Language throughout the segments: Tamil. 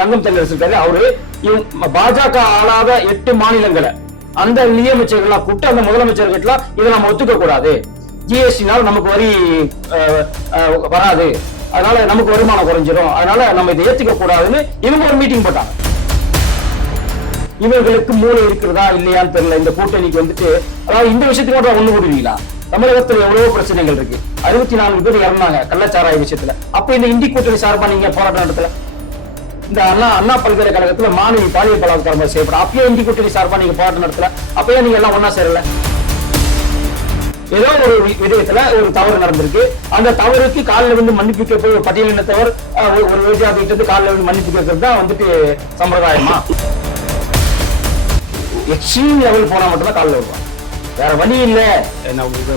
தங்கம் தென்னரசு இருக்காரு அவரு பாஜக ஆளாத எட்டு மாநிலங்களை அந்த நிதியமைச்சர்கள்லாம் கூப்பிட்டு அந்த முதலமைச்சர்கள்லாம் இதை நம்ம ஒத்துக்க கூடாது. ஜிஎஸ்டினால நமக்கு வரி வராது. அதனால நமக்கு வருமானம் குறைஞ்சிரும். அதனால நம்ம இதை ஏத்துக்க கூடாதுன்னு இவங்க ஒரு மீட்டிங் போட்டாங்க. இவர்களுக்கு மூளை இருக்கிறதா இல்லையான்னு தெரியல. இந்த கூட்டணிக்கு வந்துட்டு அதாவது இந்த விஷயத்துக்கு மட்டும் ஒண்ணு கூடுவீங்களா தமிழகத்துல எவ்வளவு பிரச்சனைகள் இருக்கு. அறுபத்தி நான்கு பேர் இறந்தாங்க கள்ளச்சாராய விஷயத்துல. அப்ப இந்த இந்தி கூட்டணி சார்பா நீங்க போராட்டம் நடத்தல? இந்த அண்ணா அண்ணா பல்கலைக்கழகத்துல மாணவி பாலியல் பலாத்காரம் செய்யப்படும். அப்பயே இந்தி கூட்டணி சார்பா நீங்க போராட்டம் நடத்தல. அப்பயே நீங்க எல்லாம் ஒண்ணா சேரல. ஏதோ ஒரு வி- விடயத்துல ஒரு தவறு நடந்திருக்கு. அந்த தவறுக்கு காலில் வந்து மன்னிப்பு கேட்பது ஒரு பட்டியலினத்தவர் ஒரு- விவசாயிகிட்ட இருந்து காலில் வந்து மன்னிப்பு கேட்கறது தான் வந்துட்டு சம்பிரதாயமா? எக்ஸ்ட்ரீம் லெவல் போனா மட்டும்தான் காலில் வருவாங்க வேற வழி இல்ல.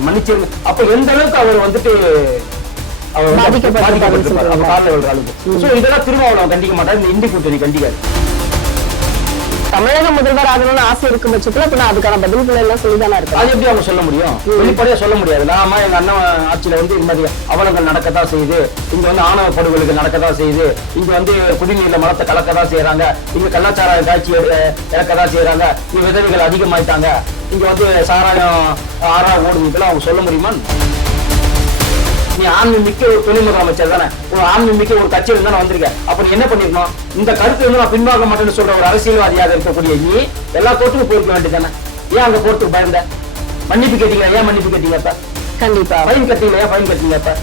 மன்னிச்சிருங்க. அப்ப எந்த அளவுக்கு அவர் வந்துட்டு வந்து பாதிக்கப்பட்டிருப்பாரு. சொல்றீங்க. காலில் விழுற அளவுக்கு இதெல்லாம் திருமாவளவன் கண்டிக்க மாட்டார் இந்த இந்தி கூட்டணி கண்டிக்காது. தமிழக முதல்வர் ஆகணும்னு ஆசை இருக்கும் பட்சத்துல அப்ப நான் அதுக்கான பதில்கள் எல்லாம் சொல்லிதானே இருக்கேன். அது எப்படி அவங்க சொல்ல முடியும்? வெளிப்படையா சொல்ல முடியாது. நாம எங்க அண்ணன் ஆட்சியில வந்து இந்த மாதிரி அவலங்கள் நடக்கத்தான் செய்யுது. இங்க வந்து ஆணவ படுகொலைகள் நடக்கத்தான் செய்யுது. இங்க வந்து குடிநீர்ல மலத்தை கலக்கதான் செய்யறாங்க இங்க கள்ளச்சாராய காட்சி இறக்கதான் செய்யறாங்க விதவைகள் அதிகமாயிட்டாங்க. இங்க வந்து சாராயம் ஆறா ஓடுது. இதெல்லாம் அவங்க சொல்ல முடியுமா நீ ஆன்மீமிக்க ஒரு துணை முதலமைச்சர் தானே? ஒரு ஆன்மீமிக்க ஒரு கட்சியில் தானே வந்திருக்க. அப்ப நீ என்ன பண்ணிருக்கணும்? இந்த கருத்து வந்து நான் பின்வாங்க மாட்டேன்னு சொல்ற ஒரு அரசியல்வாதியாக இருக்கக்கூடிய நீ எல்லா கோர்ட்டுக்கும் போயிருக்க வேண்டியதானே ஏன் அங்க கோர்ட்டுக்கு பயந்த? மன்னிப்பு கேட்டீங்க ஏன் மன்னிப்பு கேட்டீங்க அப்ப? கண்டிப்பா. ஃபைன் கட்டீங்க ஏன் ஃபைன் கட்டீங்க அப்ப?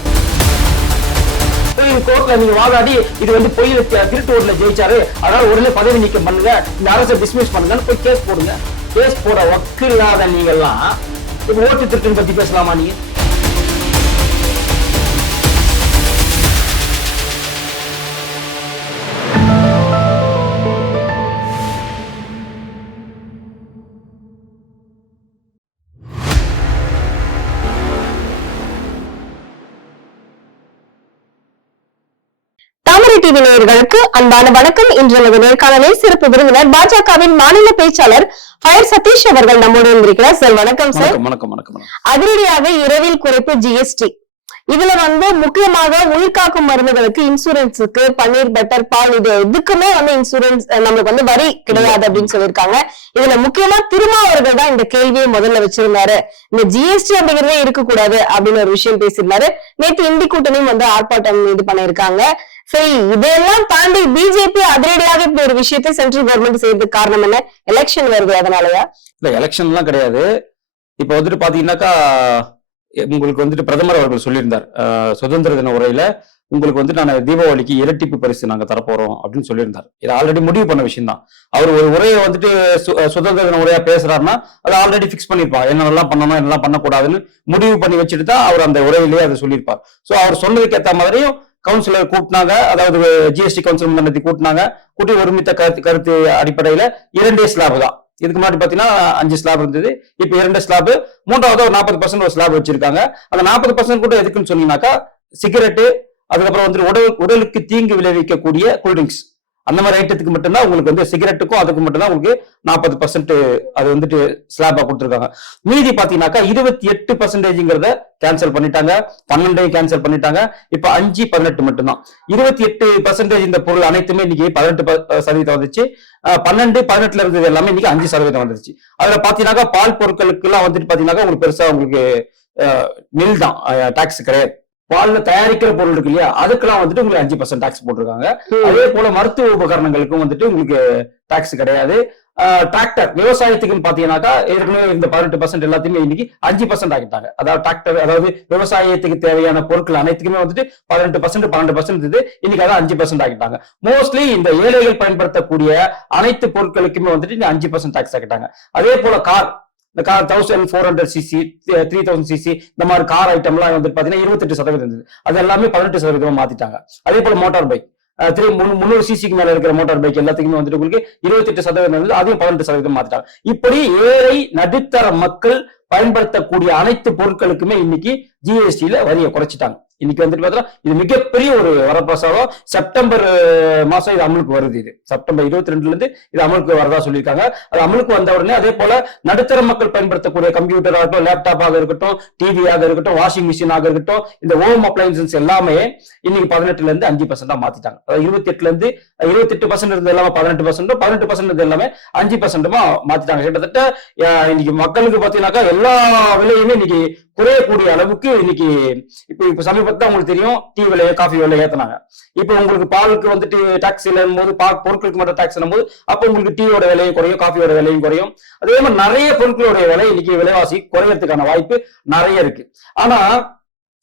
கோர்ட்ல நீங்க வாதாடி இது வந்து பொய் திருட்டு ஓட்டுல ஜெயிச்சாரு. அதனால உடனே பதவி நீக்கம் பண்ணுங்க. இந்த அரசை டிஸ்மிஸ் பண்ணுங்கன்னு போய் கேஸ் போடுங்க. கேஸ் போட வக்கு இல்லாத நீங்க எல்லாம் ஓட்டு திருட்டுன்னு பத்தி பேசலாமா நீங்க? நேயர்களுக்கு அன்பான வணக்கம். இன்று நமது நேர்காணலில் சிறப்பு விருந்தினர் பாஜகவின் மாநில பேச்சாளர் ஃபயர் சதீஷ் அவர்கள் நம்மோடு இருக்கிறார் சார் வணக்கம் சார். வணக்கம் வணக்கம் அதிரடியாக இரவில் குறைப்பு ஜிஎஸ்டி. இதுல வந்து முக்கியமாக உயிர்காக்கும் மருந்துகளுக்கு இன்சூரன்ஸுக்கு பன்னீர் பட்டர் பால் இது எதுக்குமே வந்து இன்சூரன்ஸ் நம்மளுக்கு வந்து வரி கிடையாது அப்படின்னு சொல்லியிருக்காங்க. இதுல முக்கியமா திருமாவர்கள் தான் இந்த கேள்வியை முதல்ல வச்சிருந்தாரு. இந்த ஜிஎஸ்டி அப்படிங்கறதே இருக்கக்கூடாது அப்படின்னு ஒரு விஷயம் பேசியிருந்தாரு. நேற்று இந்தி கூட்டணியும் வந்து ஆர்ப்பாட்டம் இது பண்ணிருக்காங்க சரி இதெல்லாம் தாண்டி பிஜேபி அதிரடியாக இப்படி ஒரு விஷயத்தை சென்ட்ரல் கவர்மெண்ட் செய்யறதுக்கு காரணம் என்ன? எலெக்ஷன் வருது அதனாலயா? இல்ல எலெக்ஷன்லாம் கிடையாது. இப்ப வந்துட்டு பாத்தீங்கன்னாக்கா உங்களுக்கு வந்துட்டு பிரதமர் அவர்கள் சொல்லியிருந்தார். சுதந்திர தின உரையில உங்களுக்கு வந்து நான் தீபாவளிக்கு இரட்டிப்பு பரிசு நாங்க தரப்போறோம் அப்படின்னு சொல்லியிருந்தார். இது ஆல்ரெடி முடிவு பண்ண விஷயம் தான் அவர் ஒரு உரையை வந்துட்டு சு- சுதந்திர தின உரையா பேசுறாருன்னா அதை ஆல்ரெடி ஃபிக்ஸ் பண்ணிருப்பார் என்னெல்லாம் பண்ணணும் என்னெல்லாம் பண்ணக்கூடாதுன்னு முடிவு பண்ணி வச்சுட்டு தான் அவர் அந்த உரையிலேயே அதை சொல்லியிருப்பார். சோ அவர் சொன்னதுக்கு ஏத்த மாதிரியும் கவுன்சிலர் கூட்டினாங்க. அதாவது ஜிஎஸ்டி கவுன்சில் மன்றத்தை கூட்டினாங்க. கூட்டி ஒருமித்த கருத்து கருத்து அடிப்படையில இரண்டே ஸ்லாப் தான். இதுக்கு முன்னாடி பாத்தீங்கன்னா அஞ்சு ஸ்லாப் இருந்தது. இப்ப இரண்டு ஸ்லாப் மூன்றாவது ஒரு நாற்பது பர்சன்ட் ஒரு ஸ்லாப் வச்சிருக்காங்க. அந்த நாற்பது பர்சன்ட் கூட எதுக்குன்னு சொன்னீங்கன்னாக்கா சிகரெட்டு அதுக்கப்புறம் வந்து உடல் உடலுக்கு தீங்கு விளைவிக்கக்கூடிய கூல்ட்ரிங்க்ஸ் அந்த மாதிரி ஐட்டத்துக்கு மட்டும்தான் உங்களுக்கு வந்து சிகரெட்டுக்கும் அதுக்கு மட்டும்தான் உங்களுக்கு நாற்பது பர்சன்ட் அது வந்துட்டு ஸ்லாபா கொடுத்துருக்காங்க. மீதி பாத்தீங்கன்னாக்கா இருபத்தி எட்டு பர்சன்டேஜ்ங்கிறத கேன்சல் பண்ணிட்டாங்க. பன்னெண்டையும் கேன்சல் பண்ணிட்டாங்க. இப்ப அஞ்சு பதினெட்டு மட்டும்தான். இருபத்தி எட்டு பர்சன்டேஜ் இந்த பொருள் அனைத்துமே இன்னைக்கு பதினெட்டு ப- சதவீதம் வந்துச்சு. பன்னெண்டு பதினெட்டுல இருந்தது எல்லாமே இன்னைக்கு அஞ்சு சதவீதம் வந்துருச்சு. அதுல பாத்தீங்கன்னாக்கா பால் பொருட்களுக்கு எல்லாம் வந்துட்டு பாத்தீங்கன்னாக்கா உங்களுக்கு பெருசா உங்களுக்கு நில் தான். டாக்ஸ் கிடையாது. பால்ல தயாரிக்கிற பொருள் இருக்கு இல்லையா? அதுக்கெல்லாம் வந்துட்டு உங்களுக்கு அஞ்சு பர்சன்ட் டாக்ஸ் போட்டிருக்காங்க. அதே போல மருத்துவ உபகரணங்களுக்கும் வந்துட்டு உங்களுக்கு டாக்ஸ் கிடையாது. டிராக்டர் விவசாயத்துக்குன்னு பாத்தீங்கன்னாக்கா ஏற்கனவே இந்த பதினெட்டு பர்சன்ட் எல்லாத்தையுமே இன்னைக்கு அஞ்சு பர்சன்ட் ஆக்கிட்டாங்க. அதாவது டிராக்டர் அதாவது விவசாயத்துக்கு தேவையான பொருட்கள் அனைத்துக்குமே வந்துட்டு பதினெட்டு பர்சன்ட் பன்னெண்டு பர்சன்ட் இது. இன்னைக்கு அதான் அஞ்சு பர்சன்ட் ஆக்கிட்டாங்க. மோஸ்ட்லி இந்த ஏழைகள் பயன்படுத்தக்கூடிய அனைத்து பொருட்களுக்குமே வந்துட்டு இந்த அஞ்சு பர்சன்ட் டாக்ஸ் ஆக்கிட்டாங்க. அதே போல கார் இந்த car thousand four hundred CC three thousand CC இந்த மாதிரி கார் ஐட்டம்லாம் வந்து பாத்தீங்கன்னா இருபத்தெட்டு சதவீதம் இருந்தது. அது எல்லாமே பதினெட்டு சதவீதமா மாத்திட்டாங்க. அதே போல மோட்டார் பைக் த்ரீ முந்நூறு சிசிக்கு மேல இருக்கிற மோட்டார் பைக் எல்லாத்துக்குமே வந்துட்டு உங்களுக்கு இருபத்தெட்டு சதவீதம் இருந்தது. அதையும் பதினெட்டு சதவீதம் மாத்திட்டாங்க. இப்படி ஏழை நடுத்தர மக்கள் பயன்படுத்தக்கூடிய அனைத்து பொருட்களுக்குமே இன்னைக்கு ஜிஎஸ்டியில வரியை குறைச்சிட்டாங்க. இன்னைக்கு வந்துட்டு பார்த்தா இது மிகப்பெரிய ஒரு வரப்பிரசாதம். செப்டம்பர் மாசம் இது அமலுக்கு வருது இது. செப்டம்பர் இருபத்தி ரெண்டுல இருந்து இது அமலுக்கு வரதா சொல்லியிருக்காங்க. அது அமலுக்கு வந்த உடனே அதே போல நடுத்தர மக்கள் பயன்படுத்தக்கூடிய கம்ப்யூட்டர் ஆகட்டும் லேப்டாப்பாக இருக்கட்டும் டிவியாக இருக்கட்டும் வாஷிங் மிஷினாக இருக்கட்டும் இந்த ஹோம் அப்ளைன்சன்ஸ் எல்லாமே இன்னைக்கு பதினெட்டுல இருந்து அஞ்சு பர்சன்டா மாத்திட்டாங்க. அதாவது இருபத்தி எட்டுல இருந்து இருபத்தி எட்டு பர்சன்ட் இருந்தது எல்லாமே பதினெட்டு பர்சன்ட் பதினெட்டு பர்சன்ட் இருந்தது எல்லாமே அஞ்சு பர்சன்ட்டுமா மாத்திட்டாங்க. கிட்டத்தட்ட இன்னைக்கு மக்களுக்கு பாத்தீங்கன்னாக்கா எல்லா விலையுமே இன்னைக்கு குறையக்கூடிய அளவுக்கு இன்னைக்கு இப்போ இப்போ சமீபத்தில் உங்களுக்கு தெரியும் டீ விலையை காஃபி விலையை ஏத்துனாங்க. இப்போ உங்களுக்கு பாலுக்கு வந்துட்டு டாக்ஸ் இல்லைன்னு போது பா பொருட்களுக்கு மட்டும் டாக்ஸ் போது அப்போ உங்களுக்கு டீயோட விலையும் குறையும் காஃபியோட விலையும் குறையும். அதே மாதிரி நிறைய பொருட்களுடைய விலை இன்னைக்கு விலைவாசி குறையறதுக்கான வாய்ப்பு நிறைய இருக்கு. ஆனா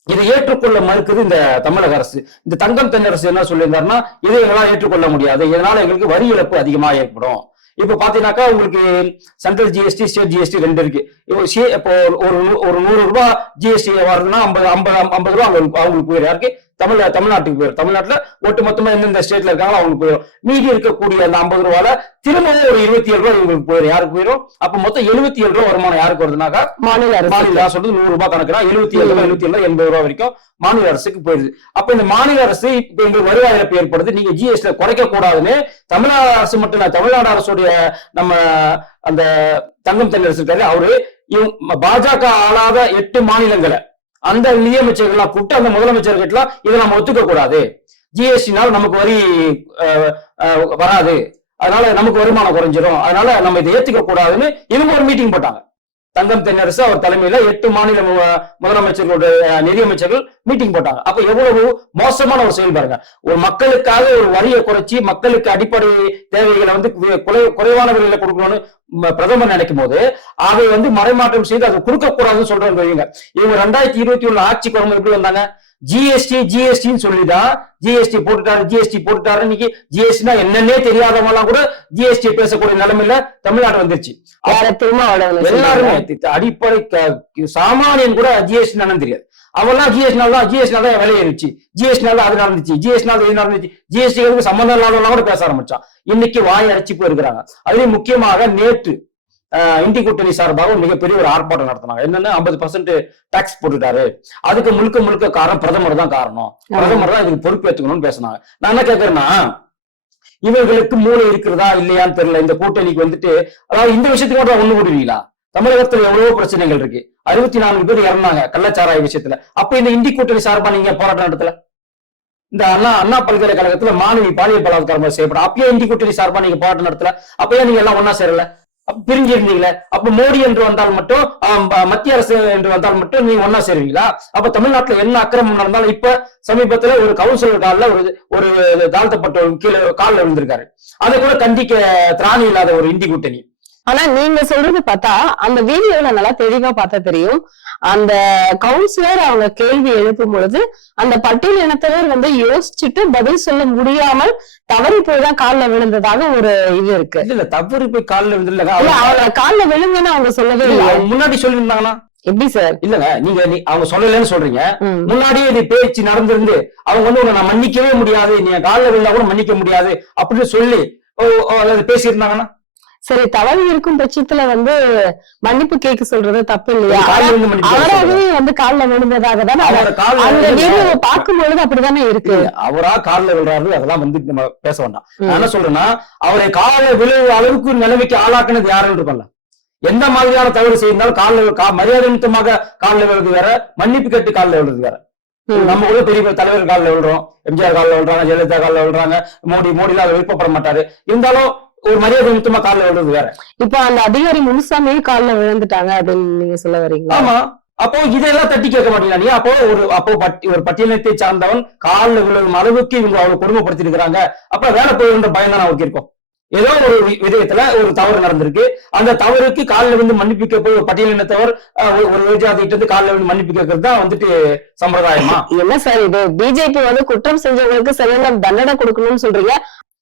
இதை ஏற்றுக்கொள்ள மறுக்குது இந்த தமிழக அரசு. இந்த தங்கம் தென்னரசு என்ன சொல்லியிருந்தாருன்னா இதை எங்களால் ஏற்றுக்கொள்ள முடியாது. இதனால எங்களுக்கு வரி இழப்பு அதிகமா ஏற்படும். இப்போ பாத்தீங்கன்னாக்கா உங்களுக்கு சென்ட்ரல் ஜிஎஸ்டி ஸ்டேட் ஜிஎஸ்டி ரெண்டு இருக்கு. இப்போ சி- இப்போ ஒரு நூ- ஒரு நூறு ரூபாய் ஜிஎஸ்டி வருதுன்னா ஐம்பது ஐம்பது ஐம்பது ரூபாய் அவங்களுக்கு அவங்களுக்கு போயிடும். யாருக்கு? தமிழ் தமிழ்நாட்டுக்கு போயிடும் தமிழ்நாட்டுல ஒட்டு மொத்தமா எந்தெந்த ஸ்டேட்ல இருக்காங்களோ அவங்களுக்கு போயிடும் மீதி இருக்கக்கூடிய அந்த ஐம்பது ரூபால திரும்பவும் ஒரு இருபத்தி ஏழு ரூபாய் இவங்களுக்கு போயிடும் யாருக்கு போயிடும் அப்ப மொத்தம் எழுபத்தி ஏழு ரூபாய் வருமானம் யாருக்கு வருதுனாக்கா மாநில அரசு மாநில சொல்றது நூறு ரூபாய் கணக்குனா எழுபத்தி ஏழு ரூபாய் எழுபத்தி ஏழு எண்பது ரூபாய் வரைக்கும் மாநில அரசுக்கு போயிருது அப்ப இந்த மாநில அரசு இப்ப எங்களுக்கு வருவாய் இழப்பு ஏற்படுது. நீங்க ஜிஎஸ்டி குறைக்க கூடாதுன்னு தமிழ்நாடு அரசு மட்டும் இல்ல தமிழ்நாடு அரசுடைய நம்ம அந்த தங்கம் தென்னரசு இருக்காரு அவரு. பாஜக ஆளாத எட்டு மாநிலங்களை அந்த நிதியமைச்சர்கள்லாம் கூப்பிட்டு அந்த முதலமைச்சர்கிட்டலாம் இதை நம்ம ஒத்துக்க கூடாது. ஜிஎஸ்டினால நமக்கு வரி வராது. அதனால நமக்கு வருமானம் குறைஞ்சிரும். அதனால நம்ம இதை ஏத்துக்க கூடாதுன்னு இவங்க ஒரு மீட்டிங் போட்டாங்க. தங்கம் தென்னரசு அவர் தலைமையில எட்டு மாநில முதலமைச்சர்களுடைய நிதியமைச்சர்கள் மீட்டிங் போட்டாங்க. அப்ப எவ்வளவு மோசமான ஒரு செயல் பாருங்க. ஒரு மக்களுக்காக ஒரு வரியை குறைச்சி மக்களுக்கு அடிப்படை தேவைகளை வந்து குறை- குறைவான விலையில கொடுக்கணும்னு பிரதமர் நினைக்கும் போது அதை வந்து மறைமாற்றம் செய்து அதை கொடுக்க கூடாதுன்னு சொல்றாங்க இவங்க ரெண்டாயிரத்தி இருபத்தி ஒண்ணு ஆட்சி குழம்பு எப்படி வந்தாங்க? ஜிஎஸ்டி ஜிஎஸ்டின்னு சொல்லிதான் ஜிஎஸ்டி போட்டுட்டாரு ஜிஎஸ்டி போட்டுட்டாரு இன்னைக்கு ஜிஎஸ்டினா என்னன்னே தெரியாதவங்க எல்லாம் கூட ஜிஎஸ்டி பேசக்கூடிய நிலைமையில தமிழ்நாடு வந்துருச்சு எல்லாருமே அடிப்படை சாமானியன் கூட ஜிஎஸ்டி என்னன்னு தெரியாது அவெல்லாம் ஜிஎஸ்டினால தான் ஜிஎஸ்டினால தான் விலை ஏறிச்சு ஜிஎஸ்டினால அது நடந்துச்சு ஜிஎஸ்டினால இது நடந்துச்சு ஜிஎஸ்டி சம்பந்தம் இல்லாதவங்க கூட பேச ஆரம்பிச்சான் இன்னைக்கு வாய் அடிச்சு போயிருக்கிறாங்க அதுலயும் முக்கியமாக நேற்று இந்தி கூட்டணி சார்பாக மிகப்பெரிய ஒரு ஆர்ப்பாட்டம் நடத்தினாங்க. என்னன்னா ஐம்பது பர்சன்ட் டாக்ஸ் போட்டுட்டாரு. அதுக்கு முழுக்க முழுக்க காரணம் பிரதமர் தான் காரணம். பிரதமர் தான் இதுக்கு பொறுப்பேற்றுக்கணும்னு பேசினாங்க. நான் என்ன கேட்கறேன்னா இவர்களுக்கு மூளை இருக்கிறதா இல்லையான்னு தெரியல. இந்த கூட்டணிக்கு வந்துட்டு அதாவது இந்த விஷயத்துக்கு மட்டும் ஒண்ணு கூடுவீங்களா தமிழகத்துல எவ்வளவோ பிரச்சனைகள் இருக்கு. அறுபத்தி நான்கு பேர் இறந்தாங்க கள்ளச்சாராய விஷயத்துல. அப்ப இந்த இந்தி கூட்டணி சார்பா நீங்க போராட்டம் நடத்தல? இந்த அண்ணா அண்ணா பல்கலைக்கழகத்துல மாணவி பாலியல் பலாத்காரம் செய்யப்படும். அப்பயே இந்தி கூட்டணி சார்பா நீங்க போராட்டம் நடத்தல? அப்பயே நீங்க எல்லாம் ஒண்ணா சேரல? பிரிஞ்சு இருந்தீங்களே அப்ப மோடி என்று வந்தால் மட்டும் மத்திய அரசு என்று வந்தால் மட்டும் நீங்க ஒன்னா சேருவீங்களா? அப்ப தமிழ்நாட்டுல என்ன அக்கிரமம் நடந்தாலும் இப்ப சமீபத்துல ஒரு கவுன்சிலர் காலில் ஒரு ஒரு தாழ்த்தப்பட்ட கீழே காலில் விழுந்திருக்காரு. அதை கூட கண்டிக்க திராணி இல்லாத ஒரு இந்தி கூட்டணி. ஆனா நீங்க சொல்றது பார்த்தா அந்த வீடியோல நல்லா தெளிவா பார்த்தா தெரியும். அந்த கவுன்சிலர் அவங்க கேள்வி எழுப்பும் பொழுது அந்த பட்டியல் இனத்தவர் வந்து யோசிச்சுட்டு பதில் சொல்ல முடியாமல் தவறி போய் தான் கால்ல விழுந்ததாக ஒரு இது இருக்கு. இல்ல தவறு போய் காலில் இல்ல அவங்க- கால்ல விழுங்கன்னு அவங்க சொல்லவே இல்ல, முன்னாடி சொல்லியிருந்தாங்கன்னா? எப்படி சார்? இல்லங்க நீங்க நீ- அவங்க சொல்லலைன்னு சொல்றீங்க. முன்னாடியே இது பேச்சு நடந்திருந்து அவங்க வந்து உன்னை நான் மன்னிக்கவே முடியாது நீ காலில் விழுந்தா கூட மன்னிக்க முடியாது அப்படின்னு சொல்லி அல்லது பேசியிருந்தாங்கன்னா? சரி தவறு இருக்கும் பட்சத்துல வந்து மன்னிப்பு கேட்க சொல்றது தப்பு இல்லையா? அவராகவே வந்து கால்ல விழுந்ததாக தானே அந்த பார்க்கும் பொழுது அப்படிதானே இருக்கு. அவரா காலில் விழுறாரு அதெல்லாம் வந்து நம்ம பேச வேண்டாம். நான் என்ன சொல்றேன்னா அவரை காலில் விழுற அளவுக்கு நிலைமைக்கு ஆளாக்குனது யாருன்னு இருக்கும்ல? எந்த மாதிரியான தவறு செய்தாலும் காலில் மரியாதை நிமித்தமாக காலில் விழுறது வேற மன்னிப்பு கேட்டு காலில் விழுறது வேற. நம்ம கூட பெரிய பெரிய தலைவர் காலில் விழுறோம் எம்ஜிஆர் காலில் விழுறாங்க ஜெயலலிதா காலில் விழுறாங்க மோடி மோடி அதை விருப்பப்பட மாட்டாரு. இருந்தாலும் ஒரு மரியாதை நிமித்தமா காலில் விழுறது வேற. இப்ப அந்த அதிகாரி முனுசாமியே கால்ல விழுந்துட்டாங்க அப்படின்னு நீங்க சொல்ல வரீங்களா? ஆமா. அப்போ இதெல்லாம் தட்டி கேட்க மாட்டீங்களா நீ? அப்போ ஒரு அப்போ ஒரு பட்டியலத்தை சார்ந்தவன் காலில் விழுகும் அளவுக்கு இவங்க அவளை கொடுமைப்படுத்திருக்கிறாங்க அப்ப வேலை போயிருந்த பயம் தான் அவருக்கு இருக்கும். ஏதோ ஒரு விதயத்துல ஒரு தவறு நடந்திருக்கு. அந்த தவறுக்கு காலில் விழுந்து மன்னிப்பு கேட்பது ஒரு பட்டியலினத்தவர் ஒரு- விஜயாதிட்டு காலில் விழுந்து மன்னிப்பு கேட்கறது தான் வந்துட்டு சம்பிரதாயமா? என்ன சார் இது? பிஜேபி வந்து குற்றம் செஞ்சவங்களுக்கு சரியான தண்டனை கொடுக்கணும்னு சொல்றீங்க.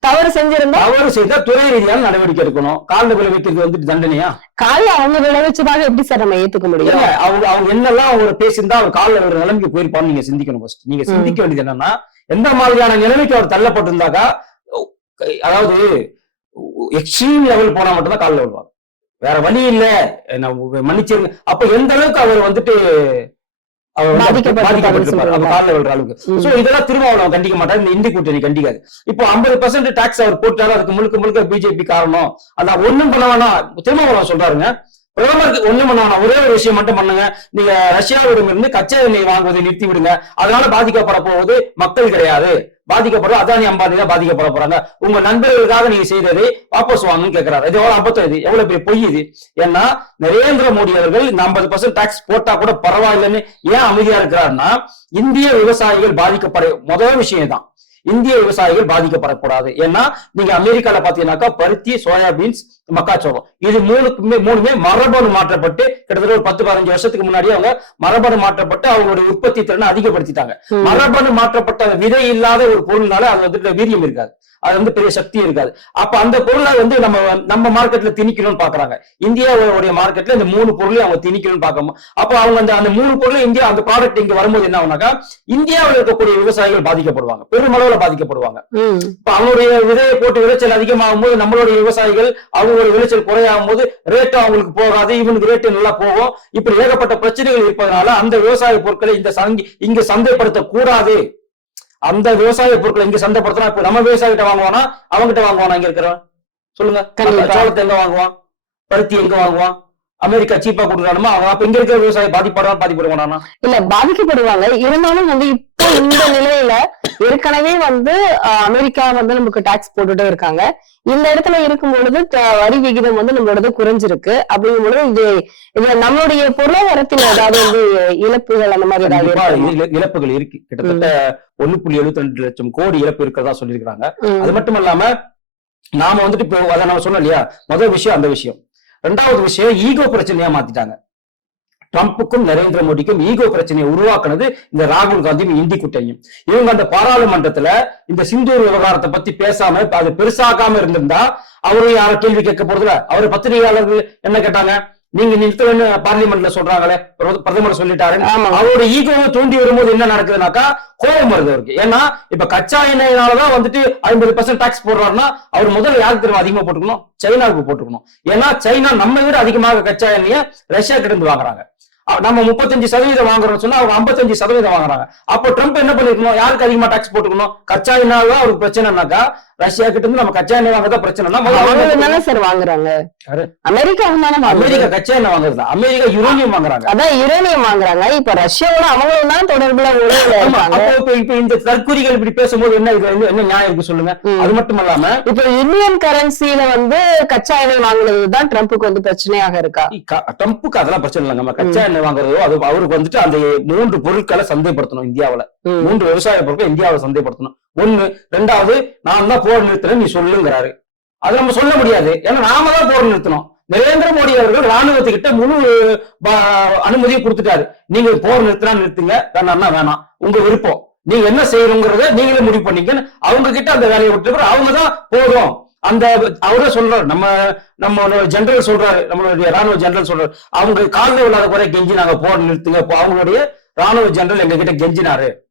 தவறு செஞ்சிருந்தா தவறு செய்தா துறை ரீதியான நடவடிக்கை எடுக்கணும். காலில் விழ வைக்கிறது வந்துட்டு தண்டனையா? கால்ல அவங்க விளைவிச்சதாக எப்படி சார் நம்ம ஏத்துக்க முடியும்? அவங்க அவங்க என்னெல்லாம் அவங்க பேசியிருந்தா அவர் காலில் விழுற நிலைமைக்கு போயிருப்பான்னு நீங்க சிந்திக்கணும் ஃபர்ஸ்ட் நீங்க. சிந்திக்க வேண்டியது என்னன்னா எந்த மாதிரியான நிலைமைக்கு அவர் தள்ளப்பட்டிருந்தாக்கா அதாவது எக்ஸ்ட்ரீம் லெவல் போனா மட்டும்தான் காலில் விழுவாங்க வேற வழி இல்ல. மன்னிச்சிருங்க. அப்ப எந்த அளவுக்கு அவர் வந்துட்டு பாதிக்கப்பட்டிருப்பாரு. காலில் விழுற அளவுக்கு. சோ இதெல்லாம் திருமாவளவன் கண்டிக்க மாட்டாரு இந்த இந்தி கூட்டணி கண்டிக்காது. இப்போ ஐம்பது பர்சன்ட் டாக்ஸ் அவர் போட்டாரு அதுக்கு முழுக்க முழுக்க பிஜேபி காரணம். அதான் ஒண்ணும் பண்ண வேணாம். திருமாவளவன் சொல்றாருங்க பிரதமருக்கு ஒண்ணும் பண்ண ஒரே ஒரு விஷயம் மட்டும் பண்ணுங்க. நீங்க ரஷ்யாவிடம் இருந்து கச்சா எண்ணெய் வாங்குவதை நிறுத்தி விடுங்க அதனால பாதிக்கப்பட போவது மக்கள் கிடையாது. பாதிக்கப்படுறது அதானி அம்பானி தான் பாதிக்கப்பட போறாங்க. உங்க நண்பர்களுக்காக நீங்க செய்ததை வாபஸ் வாங்கன்னு கேட்கிறாரு இது எவ்வளவு அபத்தம் இது? எவ்வளவு பெரிய பொய் இது? ஏன்னா நரேந்திர மோடி அவர்கள் இந்த ஐம்பது பர்சன்ட் டாக்ஸ் போட்டா கூட பரவாயில்லைன்னு ஏன் அமைதியா இருக்கிறாருன்னா இந்திய விவசாயிகள் பாதிக்கப்பட முதல் விஷயம் தான் இந்திய விவசாயிகள் பாதிக்கப்படக்கூடாது. ஏன்னா நீங்க அமெரிக்கால பாத்தீங்கன்னாக்கா பருத்தி சோயாபீன்ஸ் மக்காச்சோளம். இது மூணுக்குமே மூணுமே மரபணு மாற்றப்பட்டு கிட்டத்தட்ட ஒரு பத்து பதினஞ்சு வருஷத்துக்கு முன்னாடி அவங்க மரபணு மாற்றப்பட்டு அவங்களுடைய உற்பத்தி திறனை அதிகப்படுத்திட்டாங்க. மரபணு மாற்றப்பட்ட விதை இல்லாத ஒரு பொருள்னால அது வந்துட்டு வீரியம் இருக்காது. அது வந்து பெரிய சக்தி இருக்காது. அப்ப அந்த பொருளை வந்து நம்ம நம்ம மார்க்கெட்ல திணிக்கணும்னு பாக்குறாங்க. இந்தியாவுடைய மார்க்கெட்ல இந்த மூணு பொருளையும் அவங்க திணிக்கணும்னு பார்க்கணும் அப்ப அவங்க அந்த அந்த மூணு பொருள் இந்தியா அந்த ப்ராடக்ட் இங்க வரும்போது என்ன ஆகுனாக்கா இந்தியாவில் இருக்கக்கூடிய விவசாயிகள் பாதிக்கப்படுவாங்க. பெருமளவுல பாதிக்கப்படுவாங்க. இப்ப அவங்களுடைய விதையை போட்டு விளைச்சல் அதிகமாகும் போது நம்மளுடைய விவசாயிகள் அவங்களுடைய விளைச்சல் குறையாகும் போது ரேட்டு அவங்களுக்கு போகாது. இவனுக்கு ரேட்டு நல்லா போகும். இப்படி ஏகப்பட்ட பிரச்சனைகள் இருப்பதனால அந்த விவசாய பொருட்களை இந்த சந்தி இங்க சந்தைப்படுத்த கூடாது அந்த விவசாய பொருட்களை இங்க சந்தைப்படுத்தினா இப்ப நம்ம விவசாயிகிட்ட வாங்குவானா? அவங்ககிட்ட வாங்குவானா இங்க இருக்கிறவன்? சொல்லுங்க. சோளத்தை எங்க வாங்குவான்? பருத்தி எங்க வாங்குவான்? அமெரிக்கா சீப்பா கொடுக்குறானுமா அவன் அப்ப இங்க இருக்கிற விவசாயி பாதிப்படுறான் பாதிப்படுவானா? இல்ல பாதிக்கப்படுவாங்க. இருந்தாலும் வந்து இப்போ இந்த நிலையில ஏற்கனவே வந்து அமெரிக்கா வந்து நமக்கு டாக்ஸ் போட்டுட்டே இருக்காங்க. இந்த இடத்துல இருக்கும் பொழுது வரி விகிதம் வந்து நம்மளோடது குறைஞ்சிருக்கு. அப்படிங்கும் பொழுது இது இது நம்மளுடைய பொருளாதாரத்தில் ஏதாவது வந்து இழப்புகள் அந்த மாதிரி ஏதாவது இழப்புகள் இருக்கு. கிட்டத்தட்ட ஒண்ணு புள்ளி எழுபத்தி ரெண்டு லட்சம் கோடி இழப்பு இருக்கிறதா சொல்லியிருக்காங்க. அது மட்டும் இல்லாம நாம வந்துட்டு இப்போ அதை நம்ம சொன்னோம் இல்லையா? முதல் விஷயம் அந்த விஷயம். ரெண்டாவது விஷயம் ஈகோ பிரச்சனையா மாத்திட்டாங்க. ட்ரம்ப்புக்கும் நரேந்திர மோடிக்கும் ஈகோ பிரச்சனையை உருவாக்குனது இந்த ராகுல் காந்தியும் இந்தி கூட்டணியும் இவங்க அந்த பாராளுமன்றத்துல இந்த சிந்தூர் விவகாரத்தை பத்தி பேசாம அது அதை பெருசாக்காம இருந்திருந்தா அவரும் யாரும் கேள்வி கேட்க போறதுல அவர் பத்திரிகையாளர்கள் என்ன கேட்டாங்க? நீங்க நிறுத்தணும்னு பார்லிமெண்ட்ல சொல்றாங்களே பிரத- பிரதமர் சொல்லிட்டாரு ஆமா அவரோட ஈகோவை தூண்டி வரும்போது என்ன நடக்குதுனாக்கா கோபம் வருது அவருக்கு. ஏன்னா இப்ப கச்சா எண்ணெயினாலதான் வந்துட்டு ஐம்பது பர்சன்ட் டாக்ஸ் போடுறாருன்னா அவர் முதல்ல யாருக்கு தெரியும் அதிகமா போட்டுக்கணும்? சைனாவுக்கு போட்டுக்கணும். ஏன்னா சைனா நம்ம விட அதிகமாக கச்சா எண்ணெய ரஷ்யா கிட்ட இருந்து வாங்குறாங்க. நம்ம முப்பத்தஞ்சு சதவீதம் வாங்குறோம்னு சொன்னா அவங்க ஐம்பத்தஞ்சு சதவீதம் வாங்குறாங்க. அப்போ ட்ரம்ப் என்ன பண்ணிருக்கணும்? யாருக்கு அதிகமா டாக்ஸ் போட்டுக்கணும்? கச்சா எண்ணெய் தான் அவருக்கு பிரச்சனைனாக்கா ரஷ்யா கிட்ட இருந்து நம்ம கச்சா எண்ணெய் அவங்க தானே சார் வாங்குறாங்க? வாங்குறாங்க. அமெரிக்கா கச்சா எண்ணெய் வாங்குறது? அமெரிக்கா யுரேனியம் வாங்குறாங்க. அதான் யுரேனியம் வாங்குறாங்க. இப்ப ரஷ்யாவோட அவங்களும் தான் தொடர்புல இப்ப இப்ப இந்த தற்கொலைகள் இப்படி பேசும்போது என்ன இது என்ன- நியாயம் இருக்கு சொல்லுங்க. அது மட்டும் இல்லாம இப்ப இந்தியன் கரன்சில வந்து கச்சா எண்ணெய் வாங்குனது தான் ட்ரம்ப்புக்கு வந்து பிரச்சனையாக இருக்கா? ட்ரம்ப்புக்கு அதெல்லாம் பிரச்சனை இல்லை. நம்ம கச்சா எண்ணெய் வாங்குறதோ அது அவருக்கு வந்துட்டு அந்த மூன்று பொருட்களை சந்தைப்படுத்தணும் இந்தியாவுல. மூன்று விவசாய பொருட்களை இந்தியாவுல சந்தைப்படுத்தணும். ஒண்ணு. ரெண்டாவது நான் தான் போர் நிறுத்தினேன் நீ சொல்லுங்கிறாரு. அது நம்ம சொல்ல முடியாது. ஏன்னா நாம தான் போர் நிறுத்தணும் நரேந்திர மோடி அவர்கள் ராணுவத்துக்கிட்ட முழு ப- அனுமதியை கொடுத்துட்டாரு. நீங்க போர் நிறுத்தினா நிறுத்துங்க. வேணாம்னா வேணாம். உங்க விருப்பம். நீங்க என்ன செய்யணுங்கிறத நீங்களே முடிவு பண்ணீங்கன்னு அவங்க கிட்ட அந்த வேலையை விட்டு அவங்க தான் போதும். அந்த அவரே சொல்றாரு. நம்ம நம்ம ஜெனரல் சொல்றாரு. நம்மளுடைய ராணுவ ஜெனரல் சொல்றாரு. அவங்க காலில் இல்லாத குறை கெஞ்சி நாங்க போர் நிறுத்துங்க. அவங்களுடைய ராணுவ ஜெனரல் எங்க கிட்ட கெஞ்சினாரு.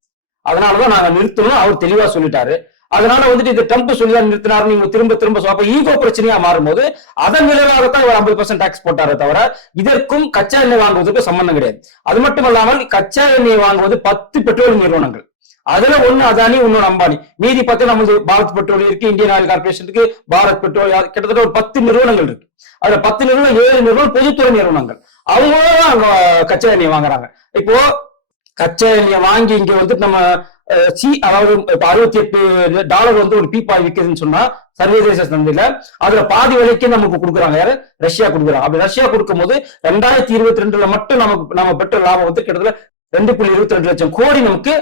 அதனாலதான் நாங்க நிறுத்தணும் அவர் தெளிவா சொல்லிட்டாரு. அதனால வந்துட்டு இது ட்ரம்ப் சொல்லி தான் நிறுத்தினாரு நீங்க திரும்ப திரும்ப அப்ப ஈகோ பிரச்சனையா மாறும்போது அதன் விளைவாகத்தான் இவர் ஐம்பது பர்சன்ட் டாக்ஸ் போட்டாரே தவிர இதற்கும் கச்சா எண்ணெய் வாங்குவதற்கு சம்பந்தம் கிடையாது. அது மட்டும் இல்லாமல் கச்சா எண்ணெய் வாங்குவது பத்து பெட்ரோல் நிறுவனங்கள். அதுல ஒண்ணு அதானி இன்னொன்னு அம்பானி. மீதி பத்து நமது பாரத் பெட்ரோலியம் இருக்கு இந்தியன் ஆயில் கார்பரேஷன் இருக்கு பாரத் பெட்ரோல் கிட்டத்தட்ட ஒரு பத்து நிறுவனங்கள் இருக்கு. அதுல பத்து நிறுவனம் ஏழு நிறுவனம் பொதுத்துறை நிறுவனங்கள். அவங்களும் அங்க கச்சா எண்ணெய் வாங்குறாங்க. இப்போ கச்சா எண்ணெயை வாங்கி இங்க வந்து நம்ம சி அதாவது இப்போ அறுபத்தி எட்டு டாலர் வந்து ஒரு பீப்பாய் விற்குதுன்னு சொன்னா சர்வதேச சந்தையில அதுல பாதி விலைக்கு நமக்கு கொடுக்குறாங்க. யாரு? ரஷ்யா கொடுக்குறாங்க அப்படி ரஷ்யா கொடுக்கும்போது ரெண்டாயிரத்தி இருபத்தி ரெண்டுல மட்டும் நமக்கு நம்ம பெற்ற லாபம் வந்து கிட்டத்தட்ட ரெண்டு புள்ளி இருபத்தி ரெண்டு லட்சம் கோடி நமக்கு